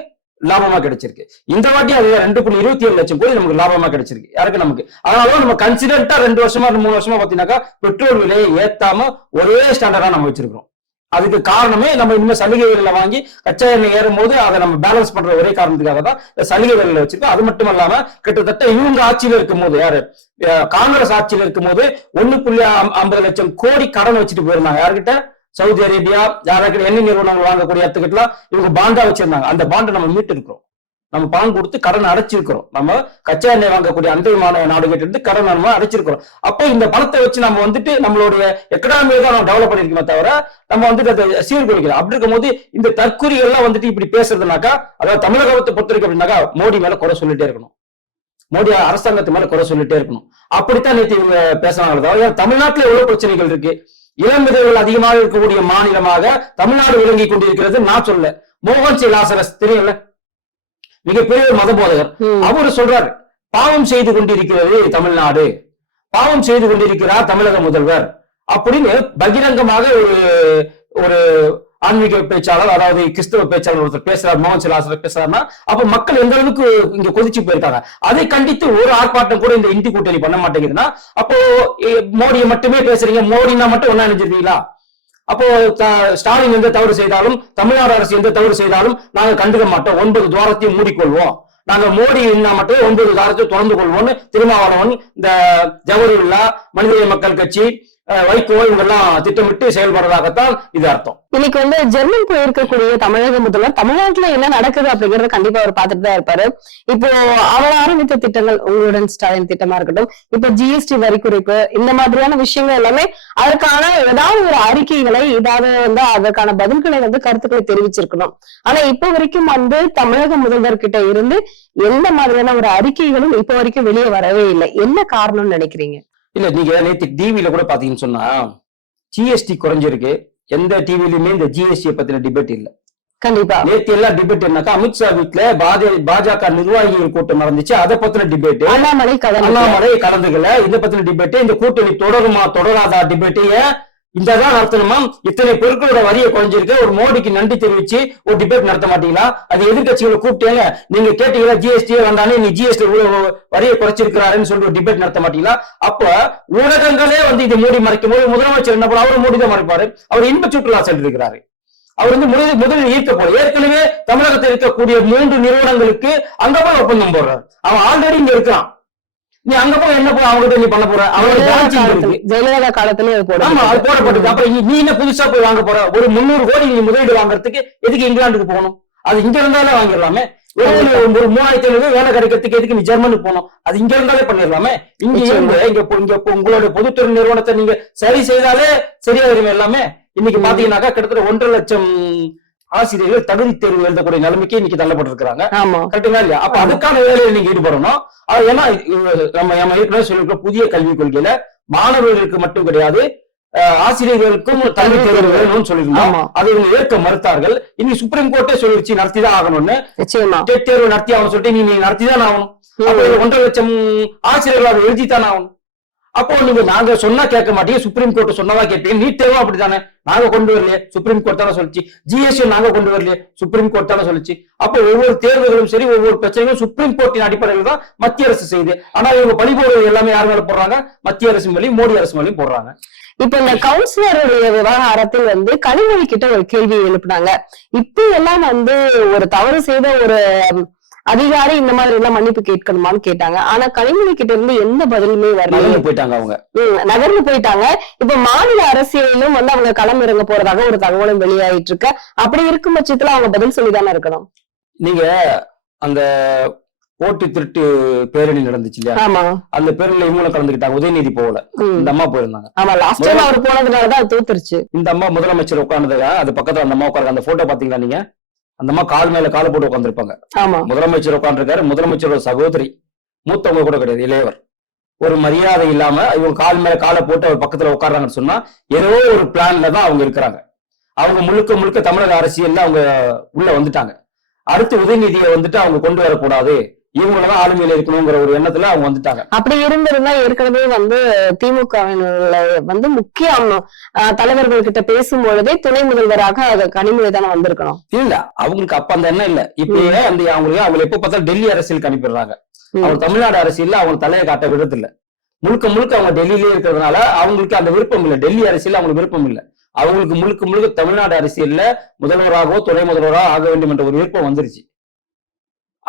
லாபமா கிடைச்சிருக்கு. இந்த வாட்டி அதுல ரெண்டு புள்ளி இருபத்தி ஏழு லட்சம் கோடி நமக்கு லாபமா கிடைச்சிருக்கு. யாருக்கு நமக்கு? அதனால நம்ம கன்சிடென்ட்டா ரெண்டு வருஷமா மூணு வருஷமா பாத்தீங்கன்னாக்கா பெட்ரோல் விலையை ஏத்தாம ஒரே ஸ்டாண்டர்டா நம்ம வச்சிருக்கிறோம். அதுக்கு காரணமே நம்ம இனிமே சலுகை விலையில வாங்கி கச்சா எண்ணெய் ஏறும் போது அதை நம்ம பேலன்ஸ் பண்ற ஒரே காரணத்துக்காக தான் சலுகை விலையில வச்சிருக்கோம் அது மட்டும் இல்லாம கிட்டத்தட்ட இவங்க ஆட்சியில இருக்கும் போது யாரு காங்கிரஸ் ஆட்சியில இருக்கும் போது ஒண்ணு புள்ளி ஐம்பது லட்சம் கோடி கடன் வச்சுட்டு போயிருந்தாங்க. யாருக்கிட்ட சவுதி அரேபியா யாராக்கிட்ட எண்ணெய் நிறுவனங்கள் வாங்கக்கூடிய இடத்துக்கிட்டலாம் இவங்க பாண்டா வச்சிருந்தாங்க. அந்த பாண்டை நம்ம மீட்டு இருக்கிறோம் நம்ம பணம் கொடுத்து கடன் அடைச்சிருக்கிறோம். நம்ம கச்சா எண்ணெய் வாங்கக்கூடிய அண்டை மாநில நாடுகிட்ட இருந்து கடன் நம்ம அடைச்சிருக்கிறோம். அப்போ இந்த பணத்தை வச்சு நம்ம வந்துட்டு நம்மளுடைய எக்கனாமியை தான் நம்ம டெவலப் பண்ணிருக்கோமே தவிர நம்ம வந்துட்டு அதை சீர்குலைக்கிறோம் அப்படி இருக்கும்போது இந்த தற்கூறிகள்லாம் வந்துட்டு இப்படி பேசுறதுனாக்கா அதாவது தமிழகத்தை பொறுத்தவரைக்கும் அப்படின்னாக்கா மோடி மேல குறை சொல்லிட்டே இருக்கணும். மோடி அரசாங்கத்து மேல குறை சொல்லிட்டே இருக்கணும். அப்படித்தான் நேற்று இவங்க பேசினாங்க. தவிர தமிழ்நாட்டுல எவ்வளவு பிரச்சனைகள் இருக்கு? இளம் விதைகள் அதிகமாக இருக்கக்கூடிய மாநிலமாக தமிழ்நாடு விளங்கி கொண்டிருக்கிறது நான் சொல்ல. மோகன் சி லாசரஸ் தெரியல மிகப்பெரிய ஒரு மத போதகர். அவரு சொல்றாரு பாவம் செய்து கொண்டிருக்கிறது தமிழ்நாடு. பாவம் செய்து கொண்டிருக்கிறார் தமிழக முதல்வர். அப்படின்னு பகிரங்கமாக ஒரு ஒரு ஆன்மீக பேச்சாளர் அதாவது கிறிஸ்தவ பேச்சாளர் ஒருத்தர் பேசுறார் மோகன் சிலாசர் பேசுறாருன்னா அப்ப மக்கள் எந்த அளவுக்கு இங்க கொதிச்சு போயிருக்காங்க? அதை கண்டித்து ஒரு ஆர்ப்பாட்டம் கூட இந்த இந்தி கூட்டணி பண்ண மாட்டேங்குதுன்னா அப்போ மோடியை மட்டுமே பேசுறீங்க மோடினா மட்டும் ஒன்னா நினைச்சிருக்கீங்களா அப்போ ஸ்டாலின் எந்த தவறு செய்தாலும் தமிழ்நாடு அரசு எந்த தவறு செய்தாலும் நாங்க கண்டுக்க மாட்டோம். ஒன்பது துவாரத்தையும் மூடிக்கொள்வோம். நாங்க மோடி இருந்தா மட்டும் ஒன்பது துவாரத்தை திறந்து கொள்வோம்னு திருமாவளவன் இந்த ஜவஹர்லா மனிதநேய மக்கள் கட்சி வைகோ இவங்கெல்லாம் திட்டமிட்டு செயல்படுறதாகத்தான் இது அர்த்தம். இன்னைக்கு வந்து ஜெர்மன் போயிருக்கக்கூடிய தமிழக முதல்வர் தமிழ்நாட்டுல என்ன நடக்குது அப்படிங்கறத கண்டிப்பா அவர் பார்த்துட்டு தான் இருப்பாரு. இப்போ அவர் ஆரம்பித்த திட்டங்கள் உங்களுடன் ஸ்டாலின் திட்டமா இருக்கட்டும் இப்ப ஜிஎஸ்டி வரி குறைப்பு இந்த மாதிரியான விஷயங்கள் எல்லாமே அதற்கான ஏதாவது ஒரு அறிக்கைகளை ஏதாவது வந்து அதற்கான பதில்களை வந்து கருத்துக்களை தெரிவிச்சிருக்கணும். ஆனா இப்போ வரைக்கும் வந்து தமிழக முதல்வர் கிட்ட இருந்து எந்த மாதிரியான ஒரு அறிக்கைகளும் இப்போ வரைக்கும் வெளியே வரவே இல்லை. என்ன காரணம்னு நினைக்கிறீங்க? இல்ல நீங்க நேத்து டிவில கூட பாத்தீங்கன்னு சொன்னா ஜிஎஸ்டி குறைஞ்சிருக்கு. எந்த டிவிலயுமே இந்த ஜிஎஸ்டி பத்தின டிபேட் இல்ல. கண்டிப்பா. நேத்து எல்லாம் டிபேட் என்னக்கா அமித்ஷா வீட்டுல பாஜ பாஜக நிர்வாகிகள் கூட்டம் நடந்துச்சு. அதை பத்தின டிபேட் அண்ணாமலை அண்ணாமலை கலந்துக்கல. இத பத்தின டிபேட் இந்த கூட்டணி தொடருமா தொடராதா டிபேட் இந்த இதான் நடத்தணுமா இத்தனை பெருக்களோட வரியை குறைஞ்சிருக்கு. ஒரு மோடிக்கு நன்றி தெரிவிச்சு ஒரு டிபேட் நடத்த மாட்டீங்களா? அது எதிர்கட்சிகளை கூப்பிட்டேங்க. நீங்க கேட்டீங்களா ஜிஎஸ்டி வந்தானே நீ ஜிஎஸ்டி வரியை குறைச்சிருக்கிறாருன்னு சொல்லி ஒரு டிபேட் நடத்த மாட்டீங்களா? அப்ப ஊடகங்களே வந்து இது மூடி மறைக்கும் போது முதலமைச்சர் என்ன பண்ண அவரு மூடி தான் மறைப்பாரு. அவர் இன்ப சுற்றுலா சென்றிருக்கிறாரு. அவர் வந்து முதலில் முதலில் ஈர்க்கப்படும் ஏற்கனவே தமிழகத்தில் இருக்கக்கூடிய மூன்று நிறுவனங்களுக்கு அங்க போய் ஒப்பந்தம் போடுறாரு. அவன் ஆல்ரெடி இங்க இருக்கான் நீ அங்க போய் என்ன போய் அவங்ககிட்ட நீ பண்ண போற? இருக்கு. ஜெயலலிதா காலத்திலே அது போட ஆமா அது போடப்பட்டது. அப்புறம் நீ- என்ன புதுசா போய் வாங்க போற? ஒரு முந்நூறு கோடி நீ முதலீடு வாங்குறதுக்கு எதுக்கு இங்கிலாந்துக்கு போகணும்? அது இங்க இருந்தாலே வாங்கிடலாமே. ஒரு மூணாயிரத்தி ஐநூறு வேலை கிடைக்கிறதுக்கு எதுக்கு நீ ஜெர்மனுக்கு போகணும்? அது இங்க இருந்தாலே பண்ணிடலாமே. இங்க இருந்து இங்க இங்க உங்களோட பொதுத்துறை நிறுவனத்தை நீங்க சரி செய்தாலே சரியாயிரும் எல்லாமே. இன்னைக்கு பாத்தீங்கன்னாக்கா கிட்டத்தட்ட ஒன்றரை லட்சம் ஆசிரியர்கள் தகுதி தேர்வு எழுதக்கூடிய நிலைமைக்கு இன்னைக்கு தள்ளப்பட்டிருக்கிறாங்க. ஆமா. கரெக்டுங்களா இல்லையா? அப்ப அதுக்கான வேலையில நீங்க ஈடுபடணும். ஏன்னா நம்ம நம்ம ஏற்கனவே சொல்லிருக்க புதிய கல்விக் கொள்கையில மாணவர்களுக்கு மட்டும் கிடையாது ஆசிரியர்களுக்கும் கல்வி தேர்வு வேணும்னு சொல்லியிருந்தோம். ஆமா. அதை இவங்க ஏற்க மறுத்தார்கள். இன்னைக்கு சுப்ரீம் கோர்ட்டே சொல்லிருச்சு நடத்திதான் ஆகணும்னு. டெட் தேர்வு நடத்தி ஆகணும் சொல்லிட்டு நீ நடத்திதான் ஆகணும். ஒன்றரை லட்சம் ஆசிரியர்கள் அதை எழுதித்தான் ஆகணும். அப்போ நீங்க நாங்க சொன்னா கேட்க மாட்டீங்க சுப்ரீம் கோர்ட் சொன்னதா கேட்பீங்க. நீட் தேர்வும் அப்படித்தானே? நாங்க கொண்டு வரலையே. சுப்ரீம் கோர்ட் தானே சொல்லிச்சு. ஜிஎஸ்டி நாங்க கொண்டு வரலையே. சுப்ரீம் கோர்ட் தானே சொல்லிச்சு. அப்போ ஒவ்வொரு தேர்வுகளும் சரி ஒவ்வொரு பிரச்சனைகளும் சுப்ரீம் கோர்ட்டின் அடிப்படையில் தான் மத்திய அரசு செய்யுது. ஆனா இவங்க பழிபோடு எல்லாமே யார் மேல போடுறாங்க? மத்திய அரசு மேலேயும் மோடி அரசு மேலேயும் போடுறாங்க. இப்ப இந்த கவுன்சிலருடைய விவகாரத்தில் வந்து கனிமொழி கிட்ட ஒரு கேள்வி எழுப்புனாங்க. இப்ப எல்லாம் வந்து ஒரு தவறு செய்த ஒரு அதிகாரி இந்த மாதிரி எல்லாம் மன்னிப்பு கேட்கணுமான்னு கேட்டாங்க. ஆனா கனிமொழி கிட்ட இருந்து எந்த பதிலுமே வரல. போயிட்டாங்க அவங்க. நகர்ந்து போயிட்டாங்க. இப்ப மாநில அரசியலிலும் வந்து அவங்க களம் இறங்க போறதாக ஒரு தகவலும் வெளியாயிட்டு இருக்கு. அப்படி இருக்கும் பட்சத்துல அவங்க பதில் சொல்லிதானே இருக்கணும். நீங்க அந்த ஓட்டு திருட்டு பேரணி நடந்துச்சு இல்லையா? ஆமா. அந்த பேரணியில இவங்களும் கலந்துக்கிட்டாங்க. உதயநிதி போகல. இந்த அம்மா போயிருந்தாங்க. ஆமா லாஸ்ட் டைம் அவர் போனதுனாலதான் தோத்துருச்சு. இந்த அம்மா முதலமைச்சர் உட்கார்ந்ததுங்க அது பக்கத்துல அந்த அம்மா உட்கார்ந்து அந்த போட்டோ பாத்தீங்களா நீங்க? அந்த அம்மா கால் மேல கால் போட்டு உட்காந்துருப்பாங்க ஆமா. முதலமைச்சர் உட்காந்துருக்காரு முதலமைச்சரோட சகோதரி மூத்தவங்க கூட கிடையாது இளையவர். ஒரு மரியாதை இல்லாம இவங்க கால் மேல காலை போட்டு அவர் பக்கத்துல உட்கார்றாங்கன்னு சொன்னா ஏதோ ஒரு பிளான்ல தான் அவங்க இருக்கிறாங்க. அவங்க முழுக்க முழுக்க தமிழக அரசியல்ல அவங்க உள்ள வந்துட்டாங்க. அடுத்து உதயநிதியை வந்துட்டு அவங்க கொண்டு வரக்கூடாது. இவங்களதான் ஆளுமையில இருக்கணுங்கிற ஒரு எண்ணத்துல அவங்க வந்துட்டாங்க. அப்படி இருந்திருந்தா ஏற்கனவே வந்து திமுகவினுள்ள வந்து முக்கிய தலைவர்கள் கிட்ட பேசும் பொழுதே துணை முதல்வராக கனிமொழி தானே வந்திருக்கணும். இல்ல அவங்களுக்கு அப்ப அந்த எண்ணம் இல்ல. இப்பயே அந்த அவங்களுக்கு அவங்க எப்ப பார்த்தாலும் டெல்லி அரசியலுக்கு அனுப்பிடுறாங்க. அவங்க தமிழ்நாடு அரசியல்ல அவங்க தலையை காட்ட விடுறது இல்ல முழுக்க முழுக்க அவங்க டெல்லியிலே இருக்கிறதுனால அவங்களுக்கு அந்த விருப்பம் இல்ல. டெல்லி அரசியல் அவங்களுக்கு விருப்பம் இல்ல. அவங்களுக்கு முழுக்க முழுக்க தமிழ்நாடு அரசியல்ல முதல்வராகவோ துணை முதல்வராக ஆக வேண்டும் என்ற ஒரு விருப்பம் வந்துருச்சு.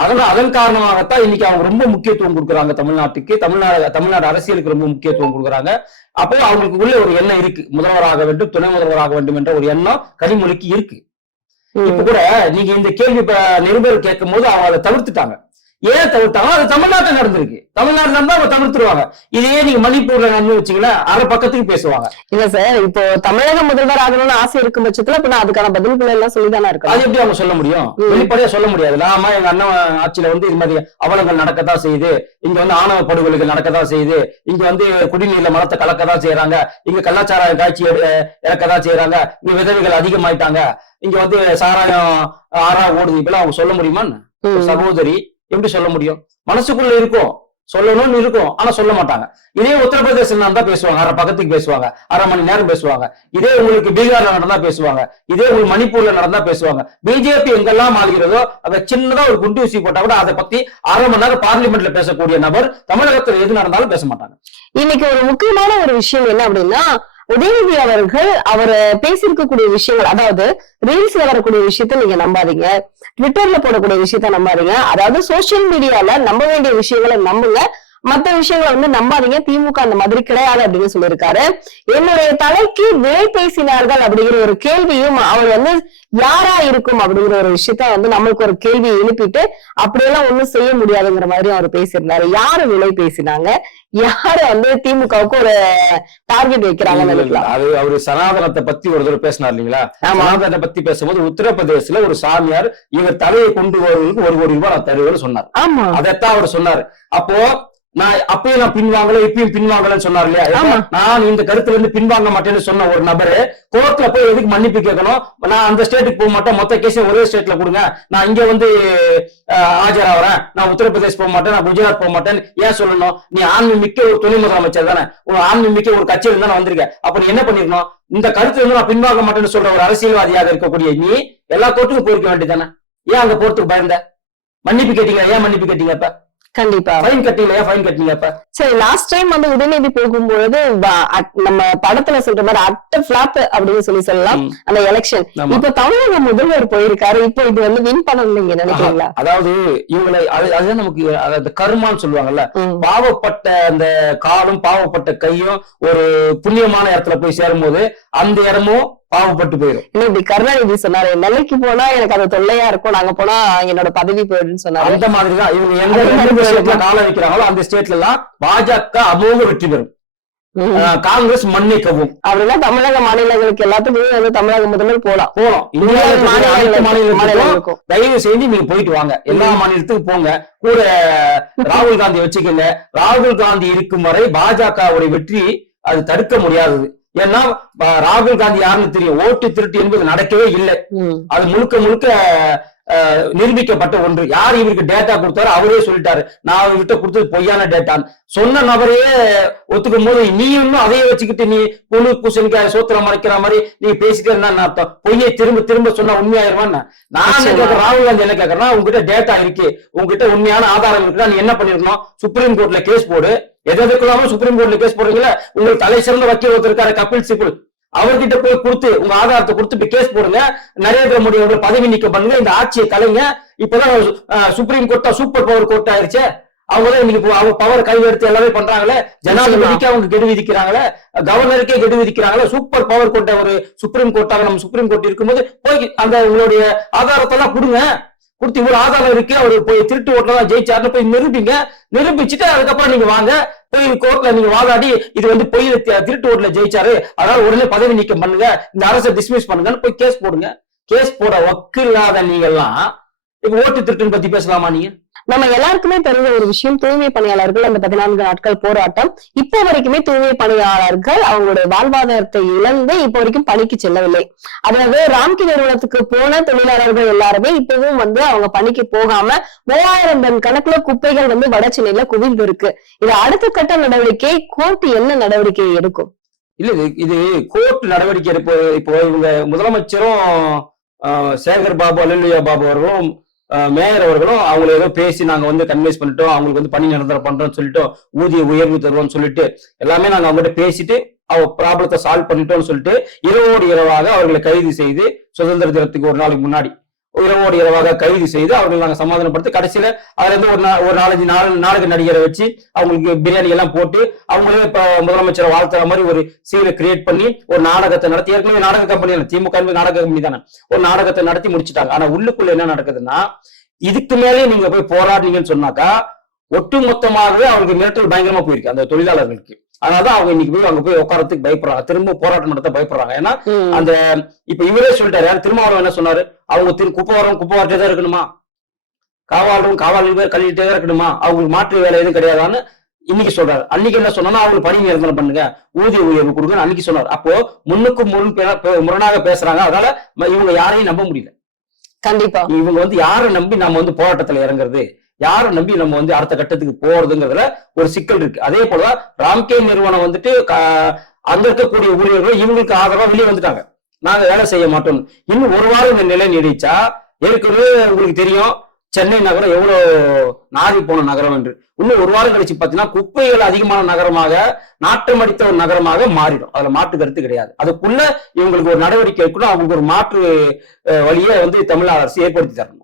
அதனால அதன் காரணமாகத்தான் இன்னைக்கு அவங்க ரொம்ப முக்கியத்துவம் கொடுக்குறாங்க தமிழ்நாட்டுக்கு. தமிழ்நாடு தமிழ்நாடு அரசியலுக்கு ரொம்ப முக்கியத்துவம் கொடுக்குறாங்க. அப்போ அவங்களுக்கு உள்ள ஒரு எண்ணம் இருக்கு. முதல்வராக வேண்டும் துணை முதல்வராக வேண்டும் என்ற ஒரு எண்ணம் கனிமொழிக்கு இருக்கு. இப்ப கூட நீங்க இந்த கேள்வி நிருபர் கேட்கும் போது அவங்க அதை தவிர்த்துட்டாங்க. ஏன் தவிர்த்தாங்க அது தமிழ்நாட்டுல நடந்திருக்கு. தமிழ்நாட்டுல இருந்தா அவங்க தவிர்த்துருவாங்க. இதே நீங்க மணிப்பூர்ல நடந்து வச்சீங்களேன் அரை பக்கத்துக்கு பேசுவாங்க. இல்ல சார் இப்போ தமிழக முதல்வர் ஆகணும்னு ஆசை இருக்கும் பட்சத்துல இப்ப நான் அதுக்கான பதில்களை எல்லாம் சொல்லிதானே இருக்கேன் அது எப்படி அவங்க சொல்ல முடியும். வெளிப்படையா சொல்ல முடியாது. ஆமா எங்க அண்ணன் ஆட்சியில வந்து இது மாதிரி அவலங்கள் நடக்கத்தான் செய்யுது. இங்க வந்து ஆணவ படுகொலைகள் நடக்கத்தான் செய்யுது. இங்க வந்து குடிநீர்ல மலத்தை கலக்கதான் செய்யறாங்க இங்க காய்ச்சி எடு- இறக்கதான் செய்யறாங்க இங்க விதவைகள் அதிகமாயிட்டாங்க. இங்க வந்து சாராயம் ஆறா ஓடுது. இப்பெல்லாம் அவங்க சொல்ல முடியுமா. சகோதரி எப்படி சொல்ல முடியும்? மனசுக்குள்ள இருக்கும். சொல்லணும்னு இருக்கும். ஆனா சொல்ல மாட்டாங்க. இதே உத்தரப்பிரதேசம் நடந்தா பேசுவாங்க. அரை பக்கத்துக்கு பேசுவாங்க. அரை மணி நேரம் பேசுவாங்க. இதே உங்களுக்கு பீகார்ல நடந்தா பேசுவாங்க. இதே உங்களுக்கு மணிப்பூர்ல நடந்தா பேசுவாங்க. பிஜேபி எங்கெல்லாம் ஆளுகிறதோ அதை சின்னதா ஒரு குண்டு ஊசி போட்டா கூட அதை பத்தி அரை மணி நேரம் பார்லிமெண்ட்ல பேசக்கூடிய நபர் தமிழகத்துல எது நடந்தாலும் பேச மாட்டாங்க. இன்னைக்கு ஒரு முக்கியமான ஒரு விஷயம் என்ன அப்படின்னா உதயநிதி அவர்கள் அவர் பேசியிருக்கக்கூடிய விஷயங்கள் அதாவது ரீல்ஸ்ல வரக்கூடிய விஷயத்த நீங்க நம்பாதீங்க. ட்விட்டர்ல போடக்கூடிய விஷயத்த நம்பாதீங்க. அதாவது சோசியல் மீடியால நம்ப வேண்டிய விஷயங்களை நம்புங்க. மத்த விஷயங்களை வந்து நம்பாதீங்க. திமுக அந்த மாதிரி கிடையாது அப்படின்னு சொல்லியிருக்காரு. என்னுடைய தலைக்கு வேல் பேசினார்கள் அப்படிங்கிற ஒரு கேள்வியும் அவர் வந்து யாரா இருக்கும் அப்படிங்கிற ஒரு விஷயத்த வந்து நம்மளுக்கு ஒரு கேள்வி எழுப்பிட்டு அப்படியெல்லாம் ஒண்ணும் செய்ய முடியாதுங்கிற மாதிரி அவர் பேசியிருந்தாரு. யாரு விலை பேசினாங்க? யாரு வந்து திமுகவுக்கு ஒரு டார்கெட் நினைக்கலாம். அது அவரு சனாதனத்தை பத்தி ஒரு தடவை பேசினார் இல்லைங்களா. சனாதனத்தை பத்தி பேசும்போது உத்தரப்பிரதேசத்துல ஒரு சாமியார் இவர் தலையை கொண்டு வருவதற்கு ஒரு கோடி ரூபாய் நான் தருவேன்னு சொன்னார். ஆமா. அதைத்தான் அவர் சொன்னாரு. அப்போ நான் அப்பயும் நான் பின்வாங்கல இப்பயும் பின்வாங்கலன்னு சொன்னார் இல்லையா. நான் இந்த கருத்துல இருந்து பின்வாங்க மாட்டேன்னு சொன்ன ஒரு நபரு கோர்ட்ல போய் எதுக்கு மன்னிப்பு கேட்கணும்? நான் அந்த ஸ்டேட்டுக்கு போக மாட்டேன் மொத்த கேஸையும் ஒரே ஸ்டேட்ல கொடுங்க. நான் இங்க வந்து ஆஜராகிறேன் நான் உத்தரப்பிரதேஷ் போக மாட்டேன் நான் குஜராத் போக மாட்டேன் ஏன் சொல்லணும்? நீ ஆன்மீமிக்க ஒரு துணை முதலமைச்சர் தானே. ஒரு ஆன்மீமிக்க ஒரு கட்சியில தானே வந்திருக்க. அப்ப நீ என்ன பண்ணிருக்கணும்? இந்த கருத்துல இருந்து நான் பின்வாங்க மாட்டேன்னு சொல்ற ஒரு அரசியல்வாதியாக இருக்கக்கூடிய நீ எல்லா கோர்ட்டுக்கும் போயிருக்க வேண்டியதானே ஏன் அங்க போறதுக்கு பயந்த? மன்னிப்பு கேட்டீங்க ஏன் மன்னிப்பு கேட்டீங்க அப்ப? கண்டிப்பா. ஃபைன் ஏன் ஃபைன் கட்டீங்க அப்ப? சரி லாஸ்ட் டைம் வந்து வ- அட்- நம்ம படத்துல சொல்ற மாதிரி அட்ட பிளாப் அப்படின்னு சொல்லி சொல்லலாம். அந்த எலெக்ஷன். இப்ப தமிழக முதல்வர் போயிருக்காரு. இப்போ இது வந்து வின் பண்ணணும் நீங்க நினைக்கிறீங்களா? அதாவது இவங்களை அது அதுதான் நமக்கு அந்த கர்மான்னு சொல்லுவாங்கல்ல. பாவப்பட்ட அந்த காலும் பாவப்பட்ட கையும் ஒரு புண்ணியமான இடத்துல போய் சேரும்போது அந்த இடமும் பாவப்பட்டு போயிடும் இல்ல இப்படி கருணாநிதி சொன்னாரு நெல்லைக்கு போனா எனக்கு அது தொல்லையா இருக்கும். நாங்க போனா என்னோட பதவி போயிடுன்னு சொன்னாரு. அந்த மாதிரிதான் இவங்க எந்த ஸ்டேட்ல. கால வைக்கிறாங்களோ அந்த ஸ்டேட்ல எல்லாம் பாஜக அமோக வெற்றி பெறும். காங்கிரஸ் மன்னிக்கவும். அப்படின்னா தமிழக மாநிலங்களுக்கு எல்லாத்துக்குமே வந்து தமிழக முதல்வர் போலாம். போலாம். மாநிலங்களுக்கும் தயவு செஞ்சு நீங்க போயிட்டு வாங்க. எல்லா மாநிலத்துக்கும் போங்க. கூட ராகுல் காந்தி வச்சுக்கோங்க. ராகுல் காந்தி இருக்கும் வரை பாஜகவுடைய வெற்றி அது தடுக்க முடியாதது. ஏன்னா ராகுல் காந்தி யாருன்னு தெரியும். ஓட்டு திருட்டு என்பது நடக்கவே இல்லை. அது முழுக்க முழுக்க நிரூபிக்கப்பட்ட ஒன்று. யார் இவருக்கு டேட்டா கொடுத்தாரோ அவரே சொல்லிட்டாரு. நான் அவர்கிட்ட கொடுத்தது பொய்யான டேட்டான்னு சொன்ன நபரையே ஒத்துக்கும் போது நீ இன்னும் அதையே வச்சுக்கிட்டு நீ புழு பூசணிக்காய் சோத்திர மறைக்கிற மாதிரி நீ பேசிட்டே என்ன அர்த்தம்? பொய்யை திரும்ப திரும்ப சொன்னா உண்மையாயிருவான்னு நான் ராகுல் காந்தி என்ன கேட்கறேன்னா உங்ககிட்ட டேட்டா இருக்கு. உங்ககிட்ட உண்மையான ஆதாரம் இருக்குன்னா நீ என்ன பண்ணிருக்கணும்? சுப்ரீம் கோர்ட்ல கேஸ் போடு. எதுக்குள்ளாம சுப்ரீம் கோர்ட்ல கேஸ் போடுறீங்களா? உங்களுக்கு தலை சிறந்த வக்கீல் ஒருத்தர் இருக்காரு கபில் சிபுல் அவர்கிட்ட போய் கொடுத்து உங்க ஆதாரத்தை கொடுத்து கேஸ் போடுங்க. நரேந்திர மோடி அவர்கள் பதவி நீக்கம் பண்ணுங்க. இந்த ஆட்சியை கலைங்க. இப்பதான் சுப்ரீம் கோர்ட்டா சூப்பர் பவர் கோர்ட் ஆயிருச்சு. அவங்க தான் இன்னைக்கு அவங்க பவர் கை எடுத்து எல்லாமே பண்றாங்களே. ஜனாதிபதிக்கு அவங்க கெடு விதிக்கிறாங்களே. கவர்னருக்கே கெடு விதிக்கிறாங்களே. சூப்பர் பவர் கொண்ட ஒரு சுப்ரீம் கோர்ட்டாக நம்ம சுப்ரீம் கோர்ட் இருக்கும்போது போய் அந்த உங்களுடைய ஆதாரத்தை எல்லாம் கொடுங்க. கொடுத்து இவ்வளவு ஆதாரம் இருக்கு அவர் போய் திருட்டு ஓட்டுல தான் ஜெயிச்சாருன்னு போய் நிரூபிங்க. நிரூபிச்சுட்டு அதுக்கப்புறம் நீங்க வாங்க. போய் கோர்ட்ல நீங்க வாதாடி இது வந்து பொய் திருட்டு ஓட்டுல ஜெயிச்சாரு. அதனால உடனே பதவி நீக்கம் பண்ணுங்க. இந்த அரசை டிஸ்மிஸ் பண்ணுங்கன்னு போய் கேஸ் போடுங்க. கேஸ் போட ஒக்கு இல்லாத நீங்க எல்லாம் இப்ப ஓட்டு திருட்டுன்னு பத்தி பேசலாமா நீங்க? நம்ம எல்லாருக்குமே தெரிஞ்ச ஒரு விஷயம் தூய்மை பணியாளர்கள் அந்த பதினான்கு நாட்கள் போராட்டம். இப்போ வரைக்குமே தூய்மை பணியாளர்கள் அவங்களுடைய வாழ்வாதாரத்தை இழந்து இப்போ வரைக்கும் பணிக்கு செல்லவில்லை. அதாவது ராம்கி நிறுவனத்துக்கு போன தொழிலாளர்கள் எல்லாருமே இப்பவும் வந்து அவங்க பணிக்கு போகாம மூவாயிரம் டன் கணக்குல குப்பைகள் வந்து வட சென்னையில குவிந்து இருக்கு இது அடுத்த கட்ட நடவடிக்கை கோர்ட் என்ன நடவடிக்கை எடுக்கும்? இல்ல இது இது கோர்ட் நடவடிக்கை எடுப்பது இப்போ இவங்க முதலமைச்சரும் ஆஹ், சேகர் பாபு அலுலியா பாபு அவர்களும் மேயர் அவர்களும் அவங்கள ஏதோ பேசி நாங்க வந்து கன்வின்ஸ் பண்ணிட்டோம் அவங்களுக்கு வந்து பணி நிரந்தரம் பண்றோம்னு சொல்லிட்டு ஊதிய உயர்வு தருவோம்னு சொல்லிட்டு எல்லாமே நாங்க அவங்ககிட்ட பேசிட்டு அவ ப்ராப்ளத்தை சால்வ் பண்ணிட்டோம்னு சொல்லிட்டு இரவோடு இரவாக அவர்களை கைது செய்து சுதந்திர தினத்துக்கு ஒரு நாளைக்கு முன்னாடி இரவோடு இரவாக கைது செய்து அவர்கள் நாங்கள் சமாதானப்படுத்தி கடைசியில அதுல இருந்து ஒரு நா- ஒரு நாலஞ்சு நாலு நாடக நடிகரை வச்சு அவங்களுக்கு பிரியாணி எல்லாம் போட்டு அவங்களே இப்ப முதலமைச்சரை வாழ்த்துற மாதிரி ஒரு சீனை கிரியேட் பண்ணி ஒரு நாடகத்தை நடத்தி ஏற்கனவே நாடக கம்பெனி திமுக நாடக கம்பெனி தானே. ஒரு நாடகத்தை நடத்தி முடிச்சிட்டாங்க. ஆனா உள்ளுக்குள்ள என்ன நடக்குதுன்னா இதுக்கு மேலே நீங்க போய் போராடுனீங்கன்னு சொன்னாக்கா ஒட்டுமொத்தமாகவே அவங்களுக்கு மிரட்டல் பயங்கரமா போயிருக்கு அந்த தொழிலாளர்களுக்கு. அதனாலதான் அவங்க இன்னைக்கு போய் அங்க போய் உட்காரத்துக்கு பயப்படுறாங்க. திரும்ப போராட்டம் நடத்த பயப்படுறாங்க. ஏன்னா. அந்த இப்ப இவரே சொல்லிட்டாரு. யார்? திருமாவளவன் என்ன சொன்னாரு? அவங்க திரு குப்பை வரும் குப்பை வரட்டே தான் இருக்கணுமா? காவாலும் காவாலும் பேர் கழுவிட்டே தான் இருக்கணுமா? அவங்களுக்கு மாற்று வேலை எதுவும் கிடையாதான்னு இன்னைக்கு சொல்றாரு. அன்னைக்கு என்ன சொன்னா அவங்களுக்கு பணி நிரந்தரம் பண்ணுங்க. ஊதிய உயர்வு கொடுங்க அன்னைக்கு சொன்னார். அப்போ முன்னுக்கு முன் முரணாக பேசுறாங்க. அதனால இவங்க யாரையும் நம்ப முடியல. கண்டிப்பா. இவங்க வந்து யாரை நம்பி நம்ம வந்து போராட்டத்துல இறங்குறது? யாரை நம்பி நம்ம வந்து அடுத்த கட்டத்துக்கு போறதுங்கிறதுல ஒரு சிக்கல் இருக்கு. அதே போல ராம்கே நிறுவனம் வந்துட்டு கா- அங்க இருக்கக்கூடிய ஊழியர்கள் இவங்களுக்கு ஆதரவா வெளியே வந்துட்டாங்க. நாங்க வேலை செய்ய மாட்டோம். இன்னும் ஒரு வாரம் இந்த நிலை நீடிச்சா ஏற்கனவே உங்களுக்கு தெரியும் சென்னை நகரம் எவ்வளவு நாரி போன நகரம் என்று. இன்னும் ஒரு வாரம் கழிச்சு பார்த்தீங்கன்னா குப்பைகள் அதிகமான நகரமாக நாட்டம் அடித்த ஒரு நகரமாக மாறிடும். அதுல மாற்று கருத்து கிடையாது. அதுக்குள்ள இவங்களுக்கு ஒரு நடவடிக்கை இருக்கணும் அவங்களுக்கு ஒரு மாற்று வழியை வந்து தமிழக அரசு ஏற்படுத்தி தரணும்.